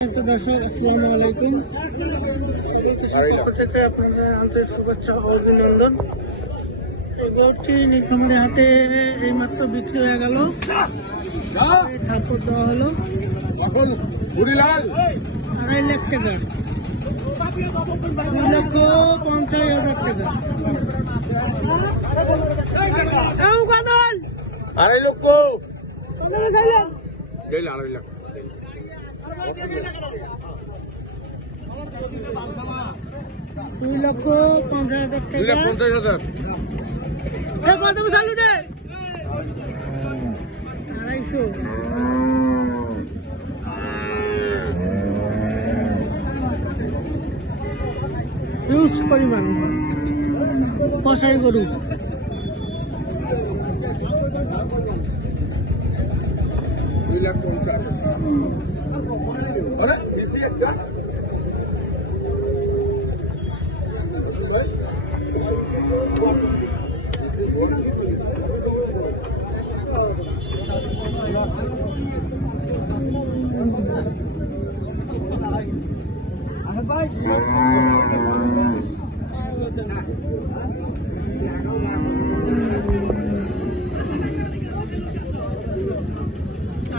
দর্শক আসসালামু আলাইকুম। পক্ষ থেকে আপনাদের আন্তরিক শুভেচ্ছা ও অভিনন্দন। এই গরুটি নীলফামারী হাটে এইমাত্র বিক্রি হয়ে গেল, ঠাকুর দেওয়া হলো 2.5 লাখ টাকা, 2,50,000 টাকা। 2.5 লক্ষ 2.5 লাখ 2,50,000 টাকা। কত চালু রে? 250। হিউজ পরিমাণ কষাই গরু।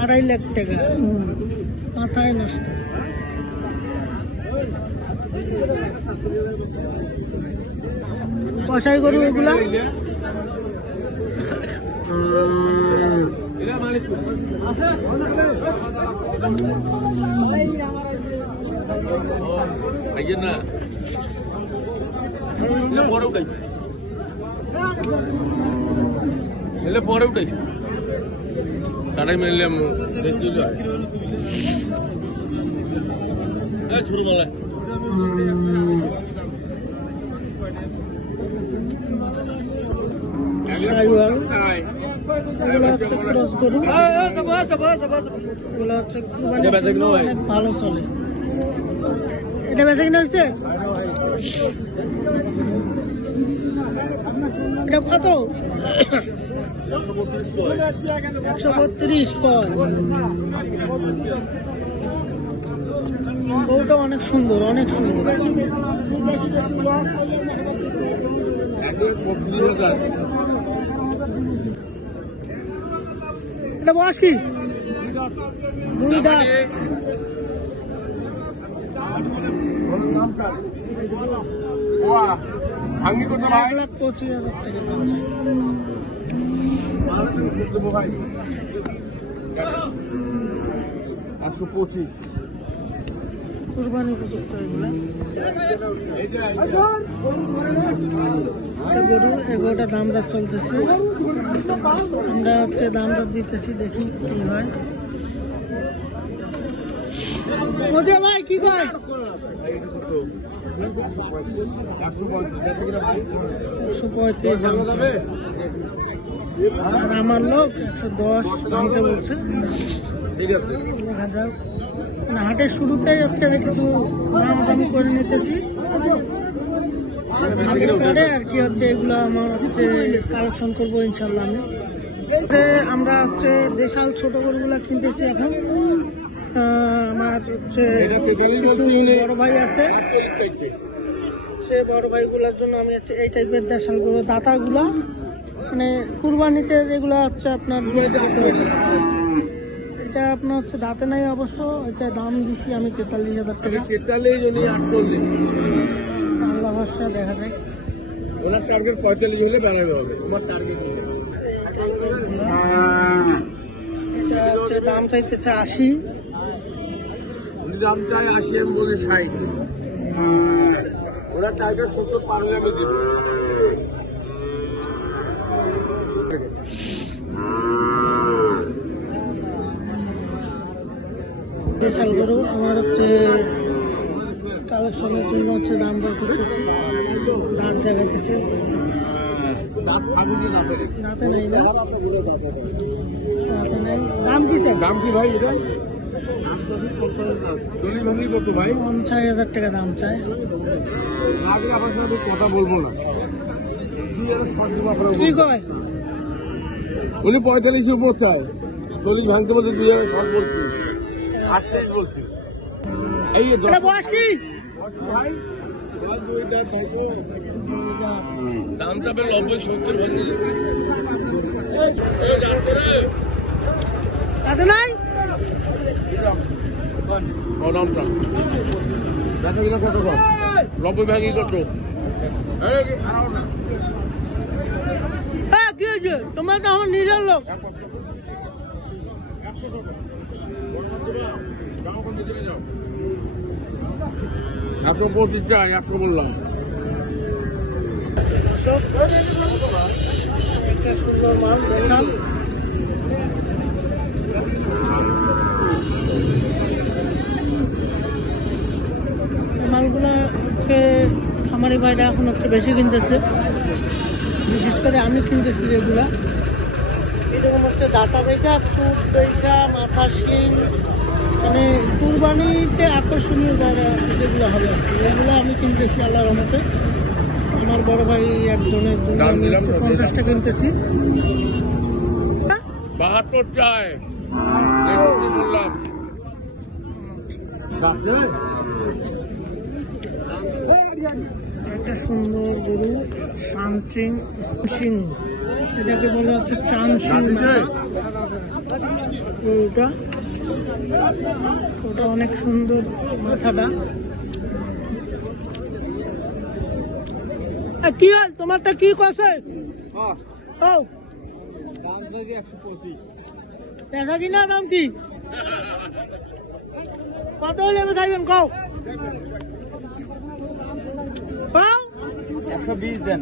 আড়াই লাখ টাকা, মাথায় নষ্ট। কষাই গরু এগুলা পরে উঠাইছে টাটাই মিললে ছুরি মালা অনেক ভালো চলে। এটা বেচা কিনা হচ্ছে? এটা কত? 132 কয়। গরুটা অনেক সুন্দর, অনেক সুন্দর। এটা বয়স কি? 2 দাঁত। ভাঙি কত ভাই? 1,25,000 টাকা। 125 কুরবানি উপযুক্ত এগুলা। এগুলোটা দাম দর চলতেছে, আমরা হচ্ছে দাম দর দিতেছি, দেখি কি হয়। ভাই কি কয়? 135 দাম চলছে। আর আমার লোক 110 দামতে বলছে। দেখা যাক, হাটের শুরুতেই হচ্ছে কিছু দামাদামি করে নিতেছি, পরে আর কি হচ্ছে এগুলো আমার হচ্ছে কালেকশন করবো ইনশাল্লাহ। আমরা হচ্ছে দেশাল ছোট গরুগুলা কিনতেছি এখন। আমার হচ্ছে বড় ভাই আছে, সে বড় ভাইগুলোর জন্য আমি হচ্ছে এই টাইপের দেশাল গরু, দাতাগুলা মানে কুরবানিতে যেগুলো হচ্ছে আপনার এটা আপনার হচ্ছে দাঁতে নাই অবশ্য। এটা দাম দিছি আমি 43,000 টাকা। আল্লাহ ভরসা, দেখা যায়। ওনার টার্গেট 45 হলে বেড়াবে হবে। আমার টার্গেট এটা হচ্ছে দাম চাইতেছে 80। উনি দাম চাই 80, আমি বলি 60। ওনার টার্গেট 70 পার হলে আমি দেবো। দেশাল গরু আমার হচ্ছে কালেকশনের জন্য হচ্ছে দাম দর করতেছি, দাঁত জাগাইতেছে। দাঁতে নাই না, দাঁতে নাই। দাম কি চাই? দাম কি ভাই? এটা দলিল ভাঙি কত ভাই? 50,000 টাকা দাম চাই। আগে আমার সাথে কথা বলবো না। কি কয়? উনি 45 উপর চায়, দলিল ভাঙতে বলছে 2007 বলছি, 28 বলছি। এই যে এটা বয়স কি? দাম চাপে 90-70 এত নাই? দামটা দেখা কিনা কত 90 ভাগই কত? হ্যাঁ কি হয়েছে? তোমরা তো আমার নিজের লোক। 125 চাই, 100 বললাম। একটা সুন্দর মাল দেখলাম। মালগুলোকে খামারি ভাইরা এখন একটু বেশি কিনতেছে, বিশেষ করে আমি কিনতেছি যেগুলা এরকম হচ্ছে দাঁতা দেখা, চুপ দেখা, মাথা শিং, মানে কুরবানিতে আকর্ষণীয় যেগুলো হবে এগুলো আমি কিনতেছি আল্লাহর রহমতে। আমার বড় ভাই একজনের জন্য আমি 50টা কিনতেছি। 72 চাই, বললাম। একটা সুন্দর গরু শানচিং সিং, এটাকে বলা হচ্ছে চান সিং গরুটা। ওটা অনেক সুন্দর মাথাটা। কি হয় তোমারটা কি কছে? পেশা কিনা দাম কি? কত হলে চাইবেন কও? 120 দেন।